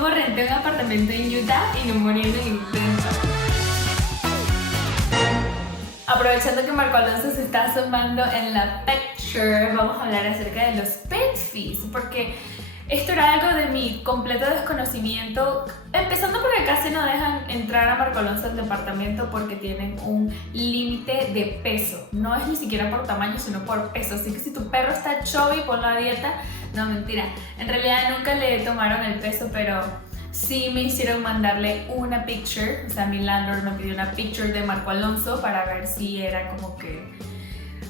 cómo renté un apartamento en Utah y no morí en el intento. Aprovechando que Marco Alonso se está asomando en la picture, vamos a hablar acerca de los pet fees, porque esto era algo de mi completo desconocimiento, empezando porque casi no dejan entrar a Marco Alonso al departamento porque tienen un límite de peso. No es ni siquiera por tamaño, sino por peso. Así que si tu perro está chubby, ponlo a dieta. No, mentira. En realidad nunca le tomaron el peso, pero sí me hicieron mandarle una picture. O sea, mi landlord me pidió una picture de Marco Alonso para ver si era como que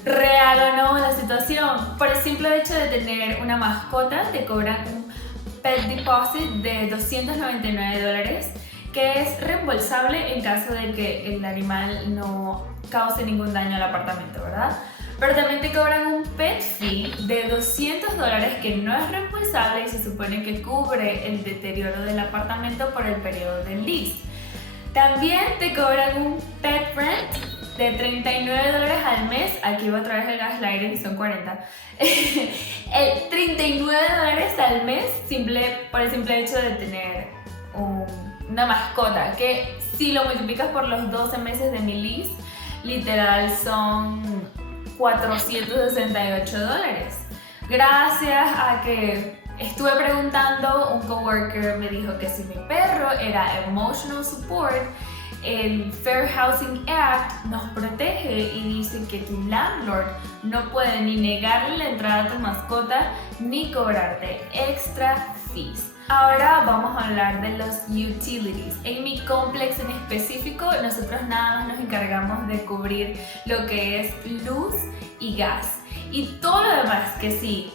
real o no la situación. Por el simple hecho de tener una mascota te cobran un pet deposit de $299 que es reembolsable en caso de que el animal no cause ningún daño al apartamento, ¿verdad? Pero también te cobran un pet fee de $200 que no es reembolsable y se supone que cubre el deterioro del apartamento por el periodo del lease. También te cobran un pet rent de $39 al mes. Aquí va otra vez el gaslighting, son 40. El $39 al mes por el simple hecho de tener una mascota, que si lo multiplicas por los 12 meses de mi lease, literal son $468. Gracias a que estuve preguntando, un coworker me dijo que si mi perro era emotional support, el Fair Housing Act nos protege y dice que tu landlord no puede ni negarle la entrada a tu mascota ni cobrarte extra fees. Ahora vamos a hablar de los utilities. En mi complex en específico, nosotros nada más nos encargamos de cubrir lo que es luz y gas. Y todo lo demás, que sí,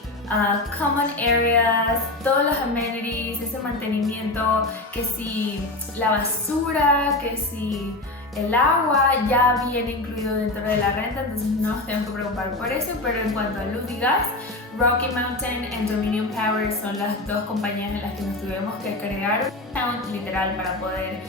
common areas, todos los amenities, ese mantenimiento, que si la basura, que si el agua, ya viene incluido dentro de la renta, entonces no nos tenemos que preocupar por eso. Pero en cuanto a luz y gas, Rocky Mountain y Dominion Power son las dos compañías en las que nos tuvimos que crear un account literal para poder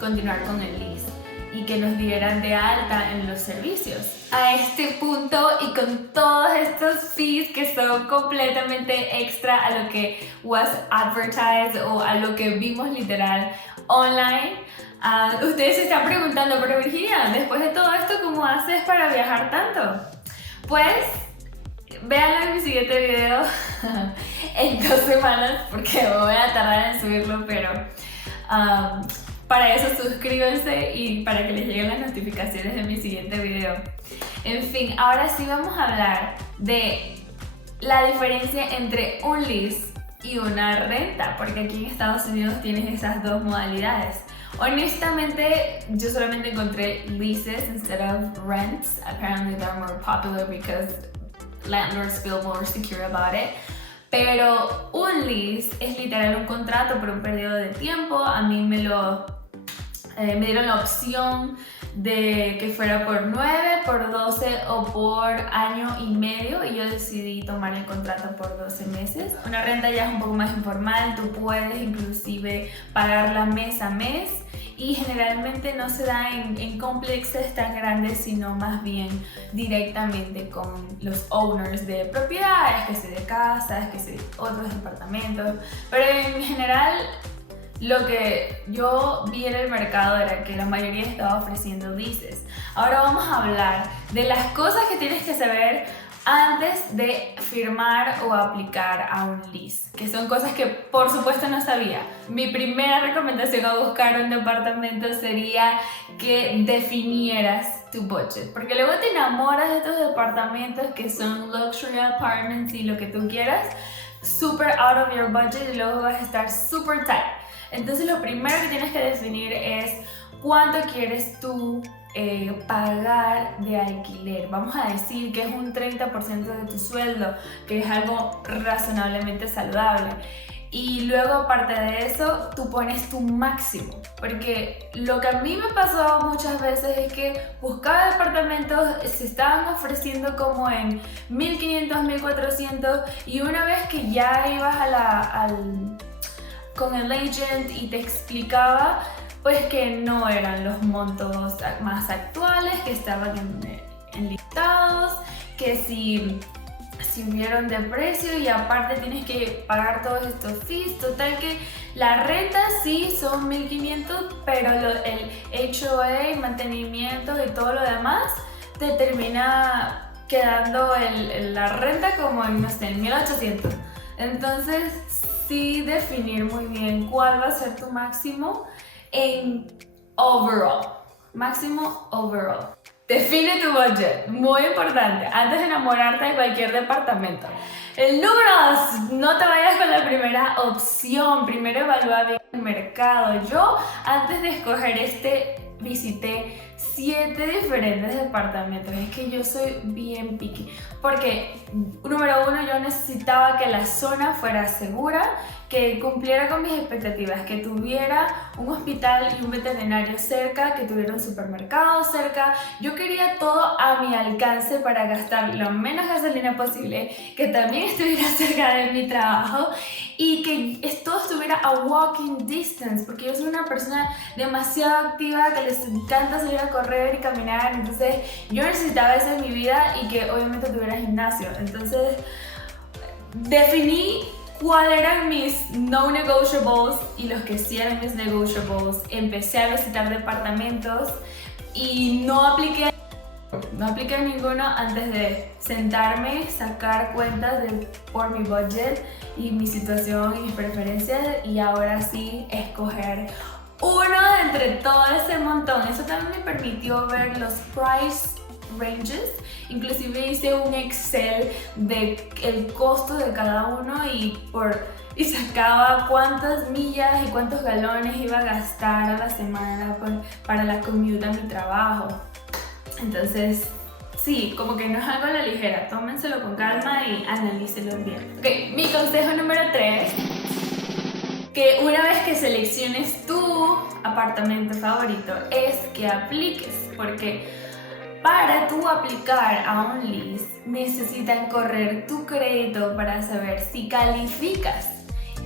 continuar con el lease y que nos dieran de alta en los servicios. A este punto y con todos estos fees que son completamente extra a lo que was advertised o a lo que vimos literal online, ustedes se están preguntando, pero Virginia, después de todo esto, ¿cómo haces para viajar tanto? Pues véanlo en mi siguiente video en 2 semanas porque voy a tardar en subirlo, pero para eso suscríbanse y para que les lleguen las notificaciones de mi siguiente video. En fin, ahora sí vamos a hablar de la diferencia entre un lease y una renta, porque aquí en Estados Unidos tienes esas dos modalidades. Honestamente, yo solamente encontré leases instead of rents. Apparently they're more popular because landlords feel more secure about it. Pero un lease es literal un contrato por un periodo de tiempo. A mí me dieron la opción de que fuera por 9, por 12 o por año y medio, y yo decidí tomar el contrato por 12 meses. Una renta ya es un poco más informal, tú puedes inclusive pagarla mes a mes y generalmente no se da en complexes tan grandes, sino más bien directamente con los owners de propiedades, que sea de casas, que sea de otros departamentos. Pero en general, lo que yo vi en el mercado era que la mayoría estaba ofreciendo leases. Ahora vamos a hablar de las cosas que tienes que saber antes de firmar o aplicar a un lease, que son cosas que por supuesto no sabía. Mi primera recomendación a buscar un departamento sería que definieras tu budget, porque luego te enamoras de estos departamentos que son luxury apartments y lo que tú quieras, super out of your budget, y luego vas a estar super tight. Entonces lo primero que tienes que definir es cuánto quieres tú pagar de alquiler. Vamos a decir que es un 30% de tu sueldo, que es algo razonablemente saludable. Y luego, aparte de eso, tú pones tu máximo. Porque lo que a mí me pasó muchas veces es que buscaba departamentos, se estaban ofreciendo como en 1.500, 1.400, y una vez que ya ibas con el agent y te explicaba, pues que no eran los montos más actuales, que estaban en listados, que si subieron de precio y aparte tienes que pagar todos estos fees. Total que la renta sí son 1.500, pero el HOA, mantenimiento y todo lo demás te termina quedando la renta como en, no sé, en 1.800. Entonces sí definir muy bien cuál va a ser tu máximo en overall. Máximo overall. Define tu budget, muy importante, antes de enamorarte de cualquier departamento. El número 2, no te vayas con la primera opción, primero evalúa bien el mercado. Yo, antes de escoger visité 7 diferentes departamentos. Es que yo soy bien picky, porque número 1, yo necesitaba que la zona fuera segura, que cumpliera con mis expectativas, que tuviera un hospital y un veterinario cerca, que tuviera un supermercado cerca. Yo quería todo a mi alcance para gastar lo menos gasolina posible, que también estuviera cerca de mi trabajo y que todo estuviera a walking distance, porque yo soy una persona demasiado activa, que les encanta salir a correr y caminar. Entonces yo necesitaba eso en mi vida y que obviamente tuviera gimnasio. Entonces definí cuáles eran mis no negotiables y los que sí eran mis negotiables. Empecé a visitar departamentos y no apliqué ninguno antes de sentarme, sacar cuentas por mi budget y mi situación y mis preferencias, y ahora sí escoger uno de entre todo ese montón. Eso también me permitió ver los price ranges, inclusive hice un Excel de el costo de cada uno y sacaba cuántas millas y cuántos galones iba a gastar a la semana para la commute a mi trabajo. Entonces sí, como que no es algo a la ligera, tómenselo con calma y analícenlo bien. Ok, mi consejo número 3, que una vez que selecciones tu apartamento favorito es que apliques, porque para tú aplicar a un lease necesitan correr tu crédito para saber si calificas.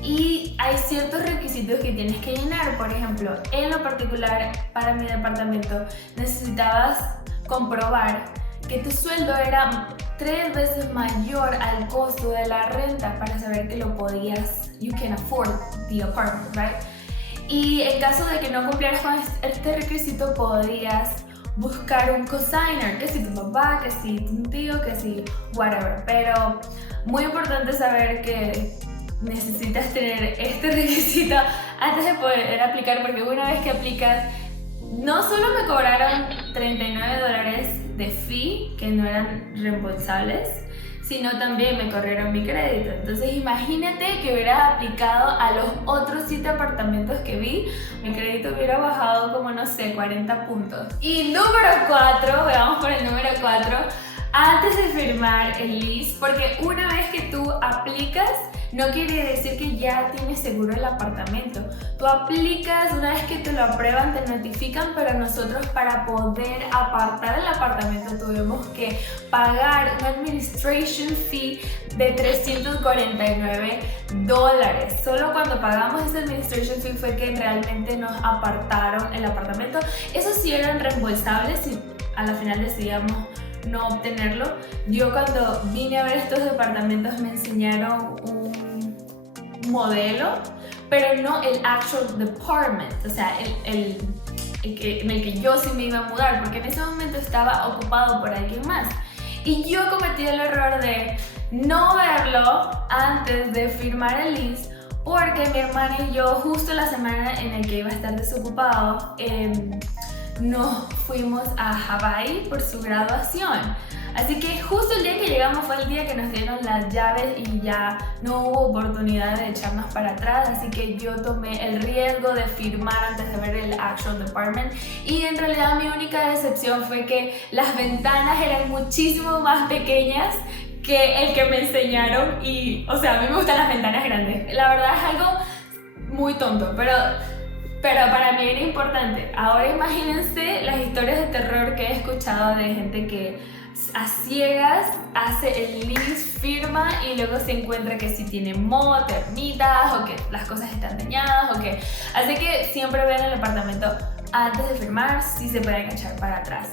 Y hay ciertos requisitos que tienes que llenar. Por ejemplo, en lo particular para mi departamento necesitabas comprobar que tu sueldo era 3 veces mayor al costo de la renta para saber que lo podías, you can afford the apartment, right? Y en caso de que no cumplieras con este requisito, podrías buscar un cosigner, que si tu papá, que si tu tío, que si whatever. Pero muy importante saber que necesitas tener este requisito antes de poder aplicar, porque una vez que aplicas, no solo me cobraron $39 de fee, que no eran reembolsables, sino también me corrieron mi crédito. Entonces imagínate que hubiera aplicado a los otros 7 apartamentos que vi, mi crédito hubiera bajado como, no sé, 40 puntos. Y número 4, veamos por el número 4, antes de firmar el lease, porque una vez que tú aplicas, no quiere decir que ya tienes seguro el apartamento. Tú aplicas, una vez que te lo aprueban, te notifican, pero nosotros para poder apartar el apartamento tuvimos que pagar un administration fee de $349. Solo cuando pagamos ese administration fee fue que realmente nos apartaron el apartamento. Esos sí eran reembolsables y a la final decidíamos no obtenerlo. Yo cuando vine a ver estos departamentos me enseñaron un modelo, pero no el actual department, o sea, en el que yo sí me iba a mudar, porque en ese momento estaba ocupado por alguien más. Y yo cometí el error de no verlo antes de firmar el lease, porque mi hermana y yo, justo la semana en la que iba a estar desocupado, nos fuimos a Hawái por su graduación. Así que justo el día que llegamos fue el día que nos dieron las llaves y ya no hubo oportunidad de echarnos para atrás. Así que yo tomé el riesgo de firmar antes de ver el actual department. Y en realidad mi única decepción fue que las ventanas eran muchísimo más pequeñas que el que me enseñaron. Y, o sea, a mí me gustan las ventanas grandes. La verdad es algo muy tonto, pero para mí era importante. Ahora imagínense las historias de terror que he escuchado de gente que a ciegas hace el lease, firma y luego se encuentra que si tiene moho, termitas o que las cosas están dañadas o que... Así que siempre vean el apartamento antes de firmar, si se pueden echar para atrás.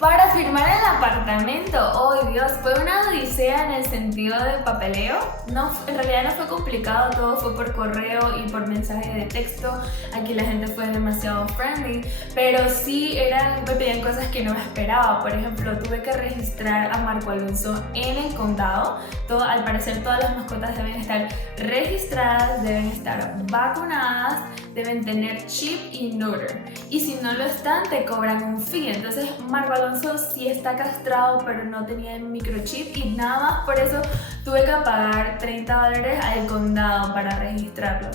Para firmar el apartamento, oh Dios, fue una odisea en el sentido de papeleo. No, en realidad no fue complicado, todo fue por correo y por mensaje de texto. Aquí la gente fue demasiado friendly, pero sí me pedían cosas que no me esperaba. Por ejemplo, tuve que registrar a Marco Alonso en el condado. Al parecer todas las mascotas deben estar registradas, deben estar vacunadas, deben tener chip y neuter. Y si no lo están, te cobran un fee. Entonces Marco Alonso sí está castrado, pero no tenía el microchip y nada más por eso tuve que pagar $30 al condado para registrarlo.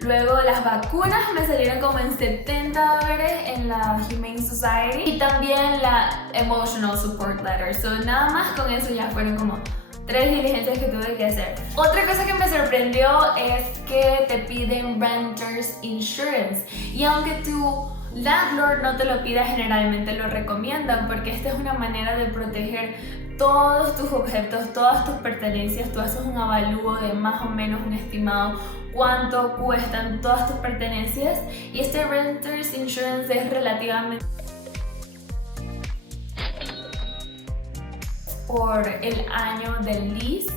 Luego las vacunas me salieron como en $70 en la Humane Society y también la Emotional Support Letter. So nada más con eso ya fueron como 3 diligencias que tuve que hacer. Otra cosa que me sorprendió es que te piden Renters Insurance. Y aunque tu landlord no te lo pida, generalmente lo recomiendan porque esta es una manera de proteger todos tus objetos, todas tus pertenencias. Tú haces un avalúo de más o menos un estimado cuánto cuestan todas tus pertenencias y este Renters Insurance es relativamente por el año del lease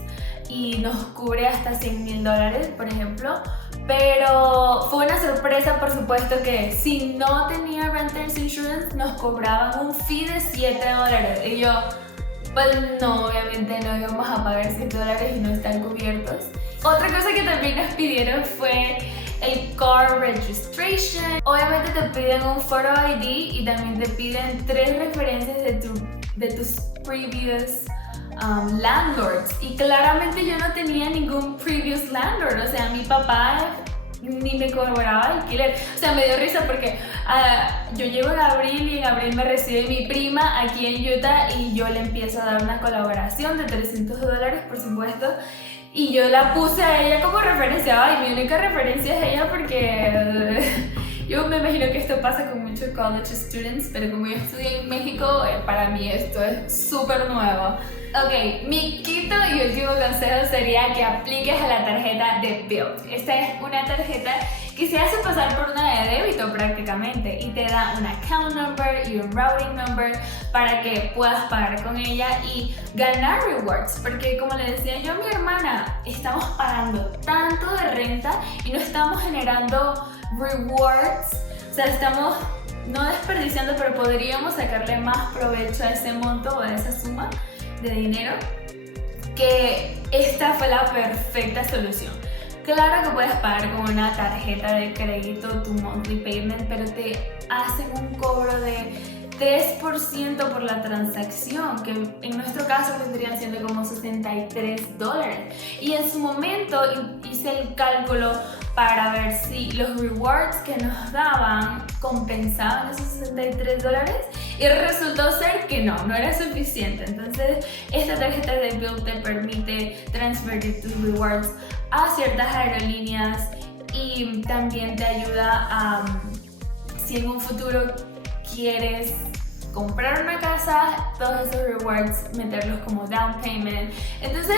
y nos cubre hasta $100,000, por ejemplo. Pero fue una sorpresa, por supuesto, que si no tenía Renters Insurance nos cobraban un fee de $7 y yo, pues no, obviamente no íbamos a pagar $7 y no están cubiertos. Otra cosa que también nos pidieron fue el car registration. Obviamente te piden un photo ID y también te piden 3 referencias de tus previous landlords. Y claramente yo no tenía ningún previous landlord, o sea, mi papá ni me cobraba alquiler. O sea, me dio risa porque yo llego en abril y en abril me recibe mi prima aquí en Utah y yo le empiezo a dar una colaboración de $300, por supuesto. Y yo la puse a ella como referencia. Ay, mi única referencia es ella porque yo me imagino que esto pasa con muchos college students, pero como yo estudié en México, para mí esto es súper nuevo. Ok, mi quinto y último consejo sería que apliques a la tarjeta de Bilt. Esta es una tarjeta que se hace pasar por una de débito prácticamente y te da un account number y un routing number para que puedas pagar con ella y ganar rewards. Porque como le decía yo a mi hermana, estamos pagando tanto de renta y no estamos generando rewards. O sea, estamos no desperdiciando, pero podríamos sacarle más provecho a ese monto o a esa suma de dinero, que esta fue la perfecta solución. Claro que puedes pagar con una tarjeta de crédito tu monthly payment, pero te hacen un cobro de 3% por la transacción, que en nuestro caso vendrían siendo como $63. Y en su momento hice el cálculo para ver si los rewards que nos daban compensaban esos $63 y resultó ser que no era suficiente. Entonces esta tarjeta de Bilt te permite transferir tus rewards a ciertas aerolíneas y también te ayuda a, si en un futuro quieres comprar una casa, todos esos rewards meterlos como down payment. Entonces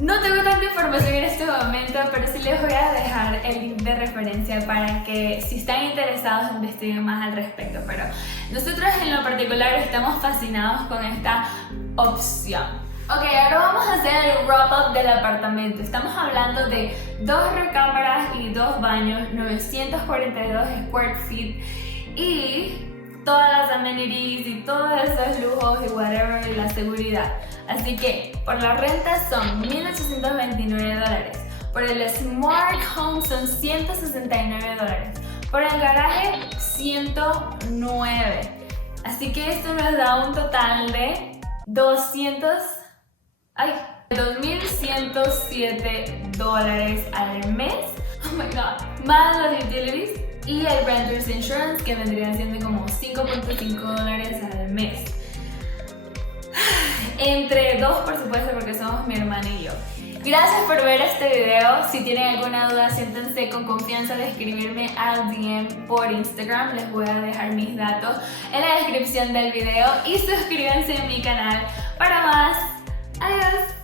no tengo tanta información en este momento, pero sí les voy a dejar el link de referencia para que si están interesados investiguen más al respecto. Pero nosotros en lo particular estamos fascinados con esta opción. Ok, ahora vamos a hacer el wrap-up del apartamento. Estamos hablando de 2 recámaras y 2 baños, 942 square feet y todas las amenities y todos esos lujos y whatever y la seguridad. Así que por la renta son $1,829, por el Smart Home son $169, por el garaje $109. Así que esto nos da un total de $2,107 al mes. Oh my god, más los utilities y el Renters Insurance, que vendrían siendo como $5.5 al mes. Entre 2, por supuesto, porque somos mi hermana y yo. Gracias por ver este video. Si tienen alguna duda, siéntense con confianza de escribirme al DM por Instagram. Les voy a dejar mis datos en la descripción del video y suscríbanse a mi canal para más. Adiós.